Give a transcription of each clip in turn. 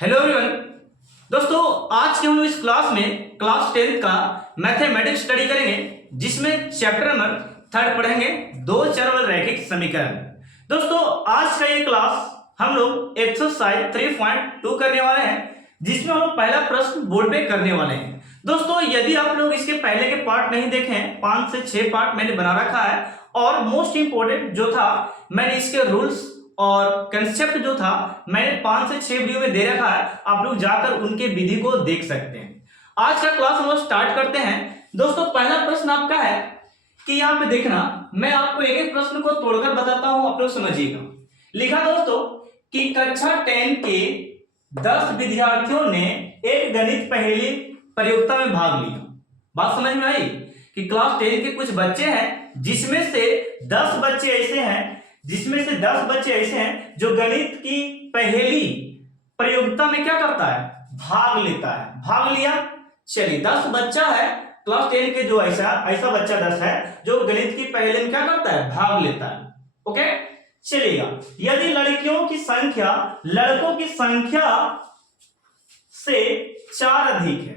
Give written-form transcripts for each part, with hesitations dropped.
Hello everyone. दोस्तों, आज के हम लोग इस क्लास में क्लास 10 का मैथमेटिक्स स्टडी करेंगे, जिसमें चैप्टर नंबर 3 पढ़ेंगे दो चर वाले रैखिक समीकरण। दोस्तों, आज का ये क्लास हम लोग एक्सरसाइज 3.2 करने वाले हैं, जिसमें हम लोग पहला प्रश्न बोर्ड पे करने वाले हैं। दोस्तों, यदि आप लोग इसके पहले के पार्ट नहीं देखे हैं, 5 से 6 पार्ट मैंने बना रखा है, और मोस्ट इंपोर्टेंट जो था मैंने इसके रूल्स और कंसेप्ट जो था मैंने 5 से 6 वीडियो में दे रखा है। आप लोग जाकर उनके विधि को देख सकते हैं। आज का क्लास हम लोग स्टार्ट करते हैं। दोस्तों, पहला प्रश्न आपका है कि यहाँ पे देखना, मैं आपको एक एक प्रश्न को तोड़कर बताता हूं, आप लोग समझिएगा। लिखा दोस्तों कि कक्षा 10 के 10 विद्यार्थियों ने एक गणित पहेली प्रतियोगिता में भाग लिया। बात समझ में आई कि क्लास 10 के कुछ बच्चे हैं, जिसमें से 10 बच्चे ऐसे हैं जो गणित की पहेली प्रतियोगिता में क्या करता है, भाग लेता है। भाग लिया। चलिए, 10 बच्चा है क्लास 10 के, जो ऐसा बच्चा 10 है जो गणित की पहेली में क्या करता है, भाग लेता है। ओके, चलिएगा। यदि लड़कियों की संख्या लड़कों की संख्या से 4 अधिक है,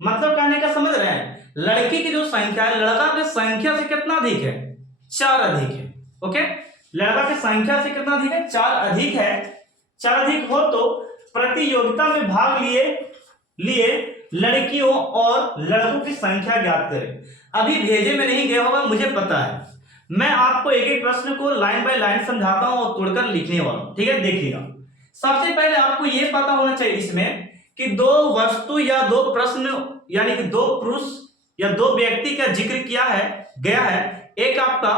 मतलब कहने का समझ रहे हैं, लड़की की जो संख्या है लड़का की संख्या से कितना अधिक है, 4 अधिक है। ओके, लड़का की संख्या से कितना अधिक है, 4 अधिक है। 4 अधिक हो तो प्रतियोगिता में भाग लिए लड़कियों और लड़कों की संख्या ज्ञात करें। अभी भेजे में नहीं गया होगा, मुझे पता है। मैं आपको एक एक प्रश्न को लाइन बाय लाइन समझाता हूं और तोड़कर लिखने वाला हूं। ठीक है, देखिएगा। सबसे पहले आपको यह पता होना चाहिए इसमें कि दो वस्तु या दो प्रश्न, यानी कि दो पुरुष या दो व्यक्ति का जिक्र किया है गया है। एक आपका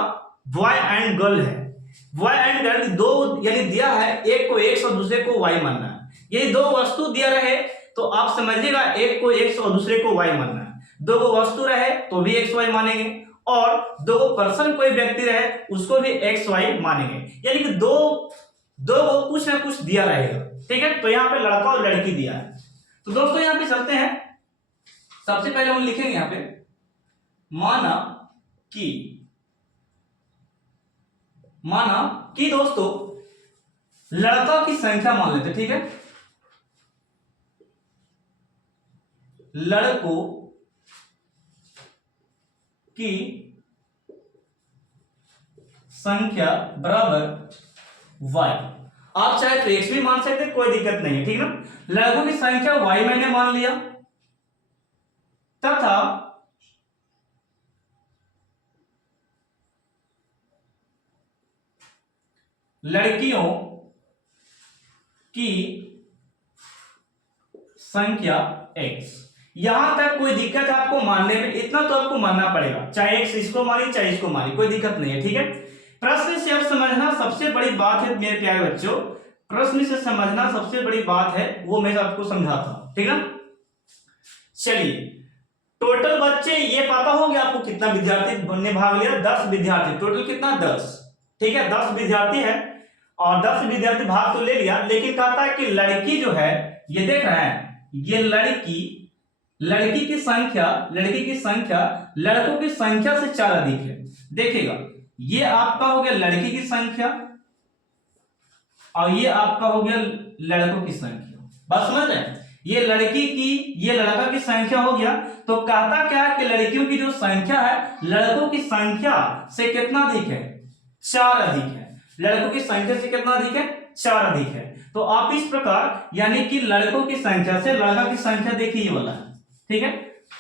बॉय एंड गर्ल है। बॉय एंड गर्ल दो, यानी दिया है, एक को एक्स और दूसरे को वाई मानना है। यदि दो वस्तु दिया रहे तो आप समझिएगा, एक को एक्स और दूसरे को वाई मानना है। दो को वस्तु रहे तो भी एक्स वाई मानेंगे, और दो को पर्सन कोई व्यक्ति रहे उसको भी एक्स वाई मानेंगे। यानी कि दो को कुछ ना कुछ दिया रहेगा। ठीक है, तो यहाँ पे लड़का और लड़की दिया है। तो दोस्तों यहाँ पे चलते हैं। सबसे पहले हम लिखेंगे यहाँ पे, माना कि दोस्तों लड़का की संख्या मान लेते। ठीक है, लड़कों की संख्या बराबर y। आप चाहे तो x भी मान सकते, कोई दिक्कत नहीं है। ठीक है ना, लड़कों की संख्या y मैंने मान लिया, तथा लड़कियों की संख्या x। यहां तक कोई दिक्कत है आपको मानने में? इतना तो आपको मानना पड़ेगा, चाहे x इसको मानी चाहे इसको मानी, कोई दिक्कत नहीं है। ठीक है, प्रश्न से अब समझना सबसे बड़ी बात है मेरे प्यारे बच्चों, प्रश्न से समझना सबसे बड़ी बात है, वो मैं आपको समझाता हूं। ठीक है, चलिए। टोटल बच्चे ये पता हो गया आपको कितना विद्यार्थी ने भाग लिया, 10 विद्यार्थी। टोटल कितना, 10। ठीक है, 10 विद्यार्थी है और 10 विद्यार्थी भाग तो ले लिया, लेकिन कहता है कि लड़की जो है, ये देख रहे हैं, ये लड़की की संख्या लड़कों की संख्या से 4 अधिक है। देखिएगा, ये आपका हो गया लड़की की संख्या और ये आपका हो गया लड़कों की संख्या। बात समझ रहे हैं, ये लड़की की ये लड़का की संख्या हो गया। तो कहता क्या है कि लड़कियों की जो संख्या है लड़कों की संख्या से कितना अधिक है, 4 अधिक है। लड़कों की संख्या से कितना अधिक है, 4 अधिक है। तो आप इस प्रकार, यानी कि लड़कों की संख्या से लड़का की संख्या देखिए ये वाला है। ठीक है,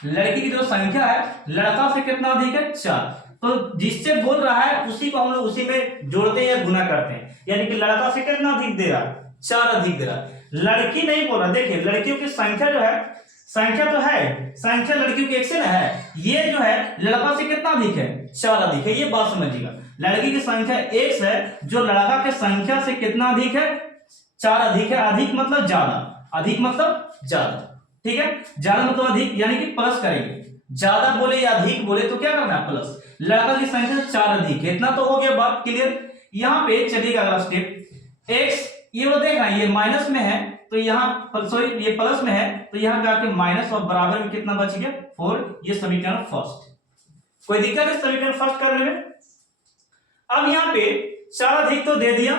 लड़की की जो संख्या है लड़का से कितना अधिक है, 4। तो जिससे बोल रहा है उसी को हम लोग उसी में जोड़ते हैं या गुना करते हैं, यानी कि लड़का से कितना अधिक दे रहा है, 4 अधिक दे रहा है। लड़की नहीं बोल रहा। देखिए, लड़कियों की संख्या जो है, संख्या तो है, संख्या लड़कियों की एक से ना है, ये जो है लड़का से कितना अधिक है, 4 अधिक है। ये बात समझिएगा, लड़की की संख्या x है, जो लड़का के संख्या से कितना अधिक है, 4 अधिक है। अधिक मतलब ज्यादा, अधिक मतलब ज्यादा। ठीक है, ज्यादा मतलब अधिक, यानी कि प्लस करेंगे। ज्यादा बोले या अधिक बोले तो क्या करना है, प्लस। लड़का की संख्या से 4 अधिक है, इतना तो हो गया बात क्लियर। यहाँ पे चलिएगा अगला स्टेप, x ये वो देख रहे हैं, ये माइनस में है तो यहाँ, सॉरी ये प्लस में है तो यहाँ पे आके माइनस और बराबर में कितना बच गया, 4। ये समीकरण फर्स्ट। कोई दिक्कत है समीकरण फर्स्ट करने में? अब यहाँ पे 4 अधिक तो दे दिया।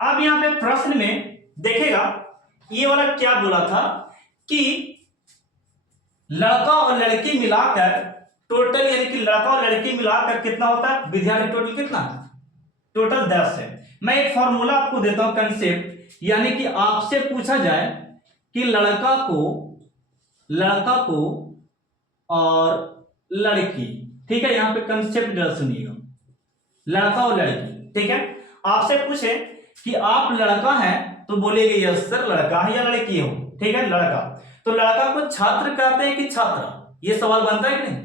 अब यहाँ पे प्रश्न में देखेगा, ये वाला क्या बोला था कि लड़का और लड़की मिलाकर टोटल, यानी कि लड़का और लड़की मिलाकर कितना होता है विद्यार्थी, टोटल कितना, टोटल 10 है। मैं एक फॉर्मूला आपको देता हूं कंसेप्ट, यानी कि आपसे पूछा जाए कि लड़का को और लड़की, ठीक है, यहां पे कंसेप्ट जरा सुनिएगा, लड़का और लड़की, ठीक है, आपसे पूछे कि आप लड़का हैं तो बोलेंगे यस सर लड़का है या लड़की हो, ठीक है, लड़का, तो लड़का को छात्र कहते हैं कि छात्रा, ये सवाल बनता है कि नहीं,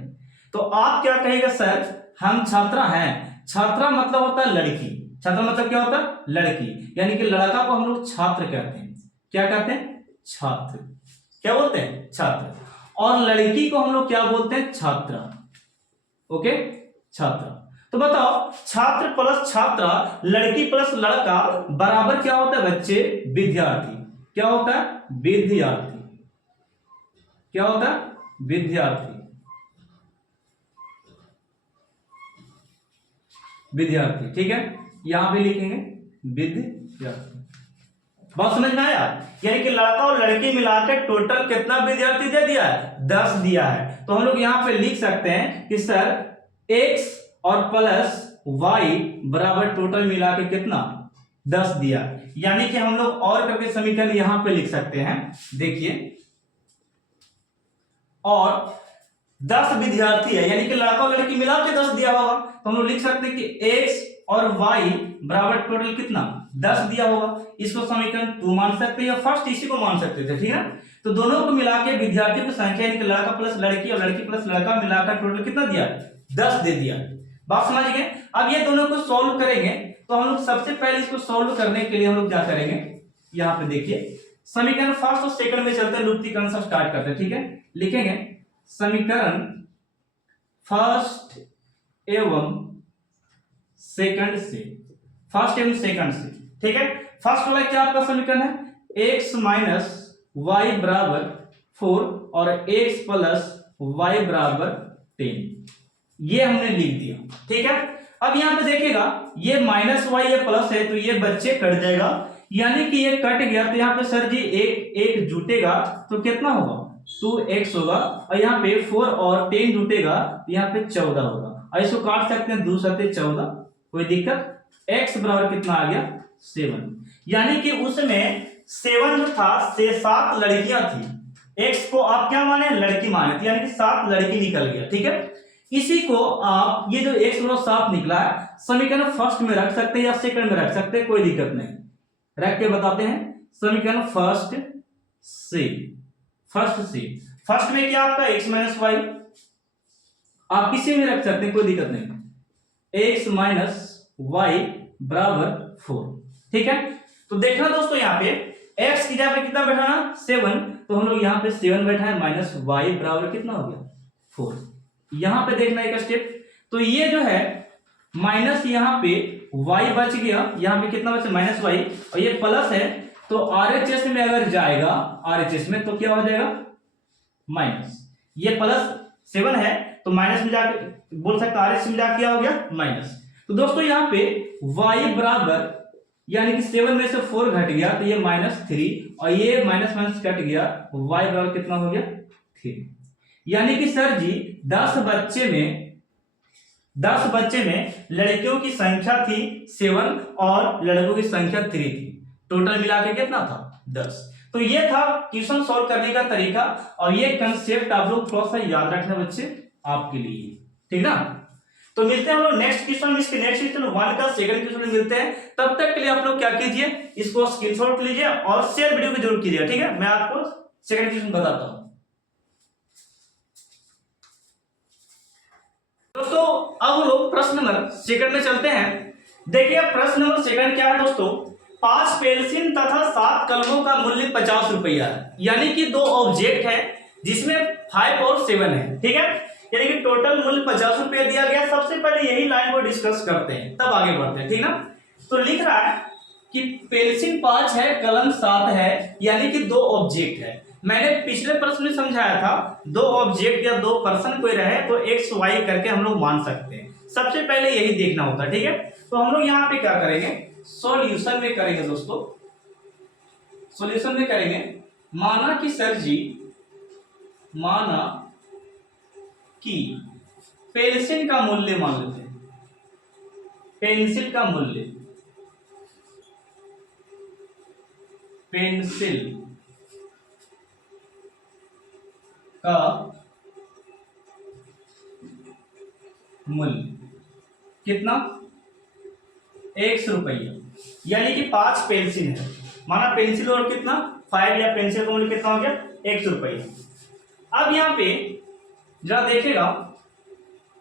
तो आप क्या कहेगा सर हम छात्रा हैं, छात्रा मतलब होता है लड़की, छात्रा मतलब क्या होता है लड़की, यानी कि लड़का को हम लोग छात्र कहते हैं, क्या कहते हैं छात्र, क्या बोलते हैं छात्र, और लड़की को हम लोग क्या बोलते हैं छात्रा, ओके छात्रा। तो बताओ छात्र प्लस छात्रा, लड़की प्लस लड़का बराबर क्या होता है बच्चे विद्यार्थी, क्या होता है विद्यार्थी, क्या होता है विद्यार्थी, विद्यार्थी, ठीक है, यहां पे लिखेंगे विद्यार्थी। बात समझ में आया, यानी कि लड़का और लड़की मिलाकर टोटल कितना विद्यार्थी दे दिया है 10 दिया है, तो हम लोग यहां पे लिख सकते हैं कि सर x और प्लस y बराबर टोटल मिला के कितना 10 दिया, यानी कि हम लोग और करके समीकरण यहां पे लिख सकते हैं, देखिए और 10 विद्यार्थी है, यानी कि लड़का और लड़की मिला के 10 दिया होगा, तो हम लोग लिख सकते हैं कि x और y बराबर टोटल कितना 10 दिया होगा, इसको समीकरण 2 मान सकते हैं या फर्स्ट इसी को मान सकते थे, ठीक है, तो दोनों को मिला के विद्यार्थियों की संख्या, यानी कि लड़का प्लस लड़की और लड़की प्लस लड़का मिलाकर टोटल कितना दिया 10 दे दिया। बात समझ गए। अब ये दोनों को सॉल्व करेंगे, तो हम लोग सबसे पहले इसको सॉल्व करने के लिए हम लोग क्या करेंगे, यहाँ पे देखिए समीकरण फर्स्ट और सेकंड में चलते हैं, लुप्तीकरण से स्टार्ट करते हैं, ठीक है, लिखेंगे समीकरण फर्स्ट एवं सेकंड से, फर्स्ट एवं सेकंड से, ठीक है, फर्स्ट वाला क्या आपका समीकरण है x माइनस वाई बराबर 4 और x प्लस वाई बराबर 10, ये हमने लिख दिया, ठीक है। अब यहां पे देखिएगा ये माइनस वाई ये प्लस है, तो ये बच्चे कट जाएगा, यानी कि ये कट गया, तो यहाँ पे सर जी एक जुटेगा तो कितना होगा 2x होगा, और यहाँ पे 4 और 10 जुटेगा तो यहाँ पे 14 होगा, और इसको काट सकते हैं 2 7 14, कोई दिक्कत, x बराबर कितना आ गया 7, यानी कि उसमें 7 जो था से 7 लड़कियां थी, x को आप क्या माने लड़की माने, यानी कि 7 लड़की निकल गया, ठीक है। इसी को आप ये जो x बराबर 7 निकला है समीकरण फर्स्ट में रख सकते हैं या सेकंड में रख सकते हैं, कोई दिक्कत नहीं, रख के बताते हैं समीकरण फर्स्ट से, फर्स्ट में क्या आपका x माइनस वाई, आप किसी में रख सकते हैं कोई दिक्कत नहीं, x माइनस वाई बराबर 4, ठीक है। तो देखना दोस्तों यहाँ पे x की जगह पे कितना बैठाना 7, तो हम लोग यहाँ पे 7 बैठा है, माइनस वाई बराबर कितना हो गया 4, यहां पे देखना एक स्टेप, तो ये जो है माइनस यहाँ पे y बच गया, यहाँ पे कितना बचा माइनस y, और ये प्लस है, तो RHS में अगर जाएगा RHS में तो क्या हो जाएगा माइनस, ये प्लस 7 है तो माइनस में जाके बोल सकते RHS में जाके क्या हो गया माइनस, तो दोस्तों यहाँ पे y बराबर यानी कि 7 में से 4 घट गया तो ये -3, और ये माइनस माइनस कट गया, y बराबर कितना हो गया 3, यानी कि सर जी 10 बच्चे में लड़कियों की संख्या थी 7 और लड़कों की संख्या 3 थी, टोटल मिला के कितना था 10। तो ये था क्वेश्चन सॉल्व करने का तरीका, और ये कंसेप्ट आप लोग थोड़ा सा याद रखना बच्चे आपके लिए, ठीक ना। तो मिलते हैं हम लोग नेक्स्ट क्वेश्चन में, इसके नेक्स्ट क्वेश्चन 1 का सेकंड क्वेश्चन में मिलते हैं, तब तक के लिए आप लोग क्या कीजिए इसको स्क्रीनशॉट लीजिए और शेयर वीडियो को जरूर कीजिएगा, ठीक है। मैं आपको सेकंड क्वेश्चन बताता हूं दोस्तों। अब हम लोग प्रश्न नंबर सेकंड में चलते हैं। देखिए प्रश्न नंबर सेकंड क्या है दोस्तों, 5 पेंसिल तथा 7 कलमों का मूल्य 50 रुपया है, यानी कि 2 ऑब्जेक्ट है जिसमें 5 और 7 है, ठीक है, यानी कि टोटल मूल्य 50 रुपया दिया गया। सबसे पहले यही लाइन को डिस्कस करते हैं तब आगे बढ़ते हैं, ठीक ना। तो लिख रहा है कि पेंसिल 5 है कलम 7 है, यानी कि 2 ऑब्जेक्ट है। मैंने पिछले प्रश्न में समझाया था 2 ऑब्जेक्ट या 2 पर्सन कोई रहे तो एक्स वाई करके हम लोग मान सकते हैं, सबसे पहले यही देखना होता है, ठीक है। तो हम लोग यहाँ पे क्या करेंगे सॉल्यूशन में करेंगे दोस्तों, सॉल्यूशन में करेंगे। माना कि सर जी, माना कि पेंसिल का मूल्य मान लेते हैं, पेंसिल का मूल्य, पेंसिल का मूल्य कितना, 100 रुपया, यानी कि 5 पेंसिल है। माना पेंसिल और कितना 5, या पेंसिल का मूल्य कितना हो गया 100 रुपया। अब यहाँ पे जरा देखेगा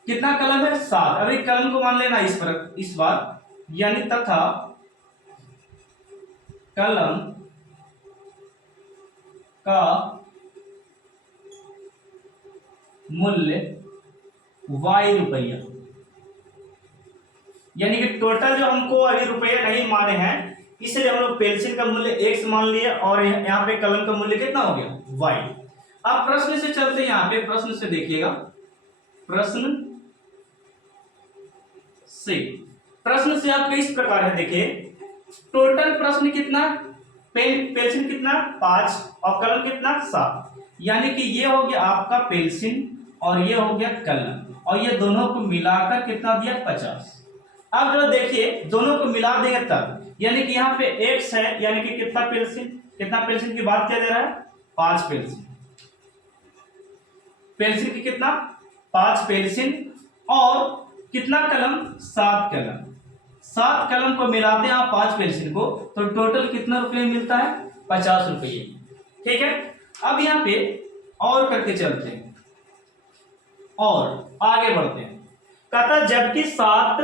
कितना कलम है 7। अब एक कलम को मान लेना इस बार, यानी तथा कलम का मूल्य y रुपया, यानी कि टोटल जो हमको अभी रुपये नहीं माने हैं, इसलिए हम लोग पेंसिल का मूल्य x मान लिए और यहाँ पे कलम का मूल्य कितना हो गया y। अब प्रश्न से चलते हैं, यहाँ पे प्रश्न से देखिएगा, प्रश्न से आपका इस प्रकार है, देखिए टोटल प्रश्न कितना, पेंसिल कितना 5 और कलम कितना 7, यानी कि ये हो गया आपका पेंसिल और ये हो गया कलम, और ये दोनों को मिलाकर कितना दिया 50। अब जो देखिए दोनों को मिला देंगे तब, यानी कि यहाँ पे x है, यानी कि कितना पेंसिल की बात क्या दे रहा है 5 पेंसिल, पेंसिल की कितना 5 पेंसिल, और कितना कलम 7 कलम, 7 कलम को मिलाते हैं आप 5 पेंसिल को, तो टोटल कितना रुपये मिलता है 50 रुपये। ठीक है, अब यहाँ पे और करके चलते हैं और आगे बढ़ते हैं। कहता जबकि 7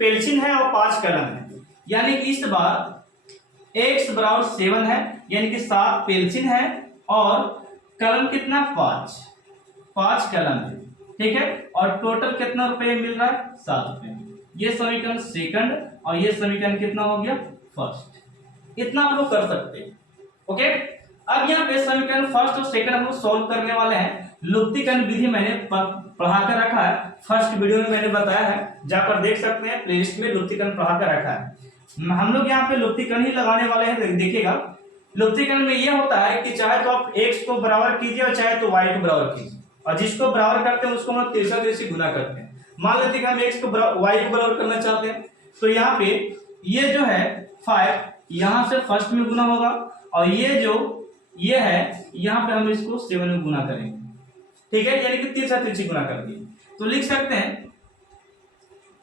पेंसिल है और 5 कलम है, यानी कि इस बार x बराबर 7 है, यानी कि 7 पेंसिल है और कलम कितना 5 कलम है। ठीक है, और टोटल कितना रुपये मिल रहा है 7 रुपये। ये समीकरण सेकंड और ये समीकरण कितना हो गया फर्स्ट। इतना हम लोग कर सकते हैं। ओके, अब यहाँ पे समीकरण फर्स्ट और सेकंड हम लोग सॉल्व करने वाले हैं। लुप्तीकरण विधि मैंने पढ़ा कर रखा है, फर्स्ट वीडियो में मैंने बताया है, जाकर देख सकते हैं, प्लेलिस्ट में लुप्तीकरण पढ़ा कर रखा है। हम लोग यहाँ पे लुप्तीकरण ही लगाने वाले हैं। देखिएगा लुप्तीकरण में ये होता है कि चाहे तो आप x को बराबर कीजिए और चाहे तो y को बराबर कीजिए, और जिसको बराबर करते हैं उसको हम तिरछा से गुना करते हैं। मान लेते हैं कि हम x को y को बराबर करना चाहते हैं, तो यहाँ पे ये जो है 5 यहाँ से फर्स्ट में गुना होगा, और ये है यहाँ पे हम इसको 7 में गुना करेंगे। ठीक है, यानी कि तिरछी गुना कर दिए, तो लिख सकते हैं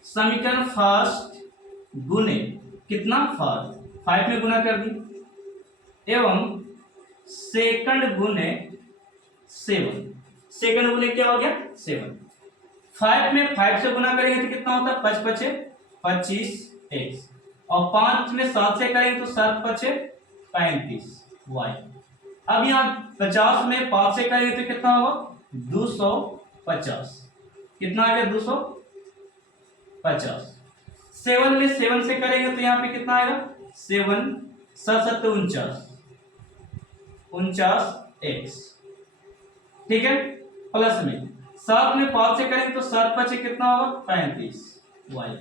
समीकरण फर्स्ट गुने कितना 5 में गुना कर दी, एवं सेकंड गुने 7, सेकंड गुने क्या हो गया 7। 5 में 5 से गुना करेंगे तो कितना होता है 5 पचे 25x, और 5 में 7 से करेंगे तो 7 पचे 35y। अब यहाँ 50 में 5 से करेंगे तो कितना होगा 250, कितना आ गया 250। 7 में 7 से करेंगे तो यहाँ पे कितना आएगा 7 7 49x। ठीक है, प्लस में 7 में 5 से करेंगे तो 7 5 कितना होगा 35y,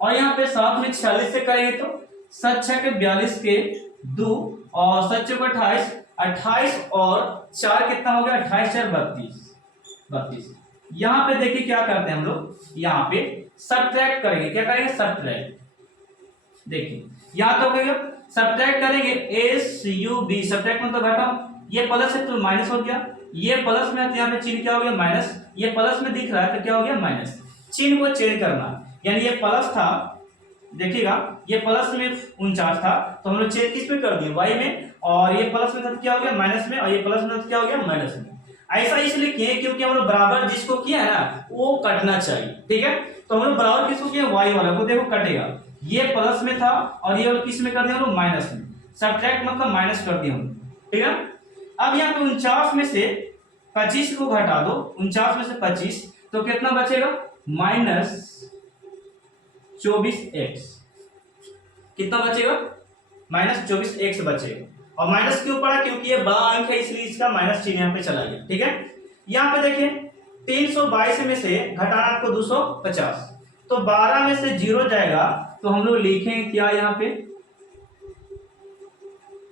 और यहाँ पे 7 में 46 से करेंगे तो 7 6 42 के 2 और 7 6 28 और 4 कितना हो गया 28 4 32। यहाँ पे देखिए क्या करते हैं हम लोग, यहाँ पे सब्ट्रैक्ट करेंगे। क्या करेंगे सब्ट्रैक्ट, देखिए यहाँ तो करेंगे सब्ट्रैक्ट करेंगे SUB, सब्ट्रैक्ट मतलब घटाओ, ये प्लस है तो माइनस हो गया, ये प्लस में है तो यहाँ पे चिन्ह क्या हो गया माइनस, ये प्लस में दिख रहा है तो क्या हो गया माइनस। चिन्ह को चेंज करना, यानी ये प्लस था, देखिएगा ये प्लस में 49 था तो हम लोग चेंज किस पे कर दिए y में, और ये प्लस में था तो क्या हो गया माइनस में, और ये प्लस में था तो क्या हो गया माइनस में। ऐसा इसलिए किए क्योंकि हम लोग बराबर जिसको किया है ना वो कटना चाहिए। ठीक है, तो हम लोग बराबर किसको किया y वाला को, देखो कटेगा, ये प्लस में था और ये किस में कर दिया हम लोग माइनस में, सब्ट्रैक्ट मतलब माइनस कर दिया हम। ठीक है, अब यहाँ पे 49 में से 25 को घटा दो, 49 में से 25 तो कितना बचेगा -24x, कितना बचेगा -24x बचेगा, और माइनस क्यों पड़ा क्योंकि ये बड़ा अंक है इसलिए इसका माइनस चिन्ह यहाँ पे चला गया। ठीक है, यहाँ पे देखिए 322 में से घटाना आपको 250, तो 12 में से 0 जाएगा तो हम लोग लिखेंगे क्या यहाँ पे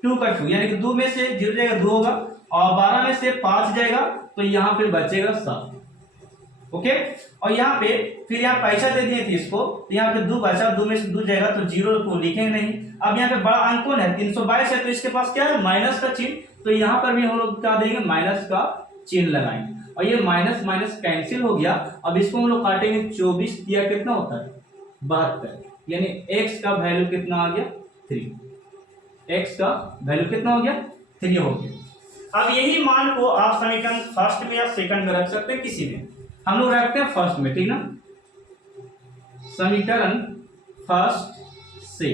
2 का 2 यानी कि 2 में से 0 जाएगा 2 होगा और 12 में से 5 जाएगा तो यहाँ पे बचेगा 7। ओके, और यहाँ पे फिर यहाँ पैसा दे दिए थे इसको तो यहाँ पे 2 बचा, 2 में से 2 जाएगा तो 0 को लिखेंगे नहीं। अब यहाँ पे बड़ा अंक कौन है 322 है तो इसके पास क्या है माइनस का चिन्ह, तो यहाँ पर भी हम लोग क्या देंगे माइनस का चिन्ह लगाएंगे और ये माइनस माइनस कैंसिल हो गया। अब इसको हम लोग काटेंगे 24 दिया कितना होता है 72, यानी x का वैल्यू कितना आ गया 3, x का वैल्यू कितना हो गया 3 हो गया। अब यही मान को आप समीकरण फर्स्ट में या सेकंड में रख सकते हैं, किसी में हम लोग रखते हैं फर्स्ट में, ठीक ना। समीकरण फर्स्ट से,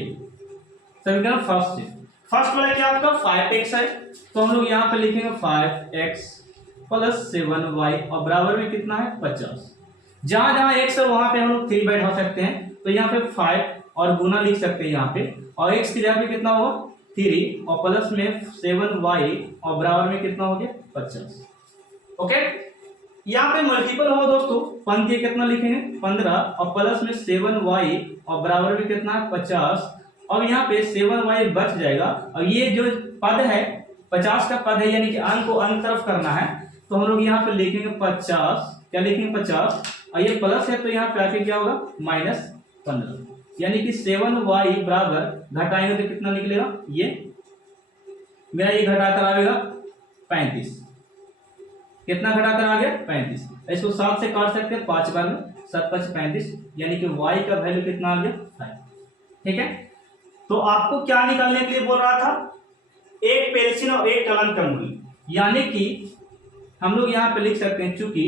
समीकरण फर्स्ट से फर्स्ट वाला क्या आपका 5x है तो हम लोग यहाँ पे लिखेंगे 5x प्लस 7y और बराबर में कितना है 50। जहां जहां x है वहां पे हम लोग 3 बैठा सकते हैं तो यहाँ पे 5 और गुना लिख सकते हैं यहाँ पे, और x की जगह पे कितना होगा 3 और प्लस में 7y और बराबर में कितना हो गया 50। ओके, यहाँ पे मल्टीपल हो दोस्तों, पंक्ति कितना लिखेंगे 15 और प्लस में 7y और बराबर में कितना है 50। अब यहाँ पे 7y बच जाएगा और ये जो पद है 50 का पद है यानी कि अंक को अंक तरफ करना है तो हम लोग यहाँ पे लिखेंगे 50, क्या लिखेंगे 50 और ये प्लस है तो यहाँ पे आके क्या होगा -15, यानी कि 7y बराबर घटाएंगे तो कितना निकलेगा, ये मेरा ये घटा कर आएगा 35, कितना घटा कर आ गया 35। इसको 7 से काट सकते हैं 5 बार में, 7 5 35 यानी कि y का वैल्यू कितना आ गया 5। ठीक है, तो आपको क्या निकालने के लिए बोल रहा था, एक पेंसिल और एक कलम का मूल्य, यानी कि हम लोग यहाँ पे लिख सकते हैं चूंकि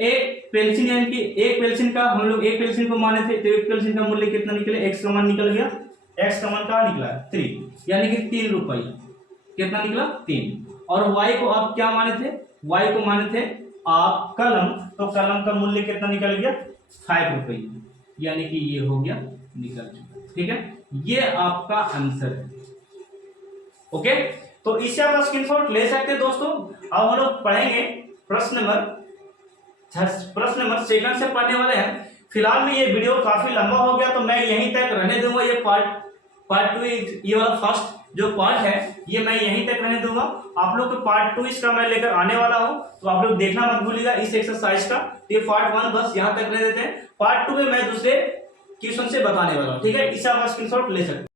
एक पेंसिल यानी कि एक पेंसिल का हम लोग एक पेंसिल को माने थे तो एक पेंसिल का मूल्य कितना निकले, x का मान निकल गया, x का मान कहाँ निकला 3 यानी कि 3 रुपया, कितना निकला 3। और y को आप क्या माने थे, y को माने थे आप कलम, तो कलम का मूल्य कितना निकल गया 5 रुपये, यानी कि ये हो गया निकल चुका। ठीक है, ये आपका आंसर है। ओके, तो इससे आप स्क्रीनशॉट ले सकते हैं दोस्तों। अब हम लोग पढ़ेंगे प्रश्न नंबर सेकंड से पढ़ने वाले हैं। फिलहाल में ये वीडियो काफी लंबा हो गया तो मैं यहीं तक रहने दूंगा, ये पार्ट 2, ये वाला फर्स्ट जो पार्ट है ये मैं यहीं तक रहने दूंगा। आप लोग को पार्ट 2 इसका मैं लेकर आने वाला हूं, तो आप लोग देखना मत भूलिएगा इस एक्सरसाइज का। ये पार्ट 1 बस यहाँ तक रहने देते हैं, पार्ट 2 में मैं दूसरे क्वेश्चन से बताने वाला हूँ। ठीक है, इसे आप स्क्रीनशॉट ले सकते हैं।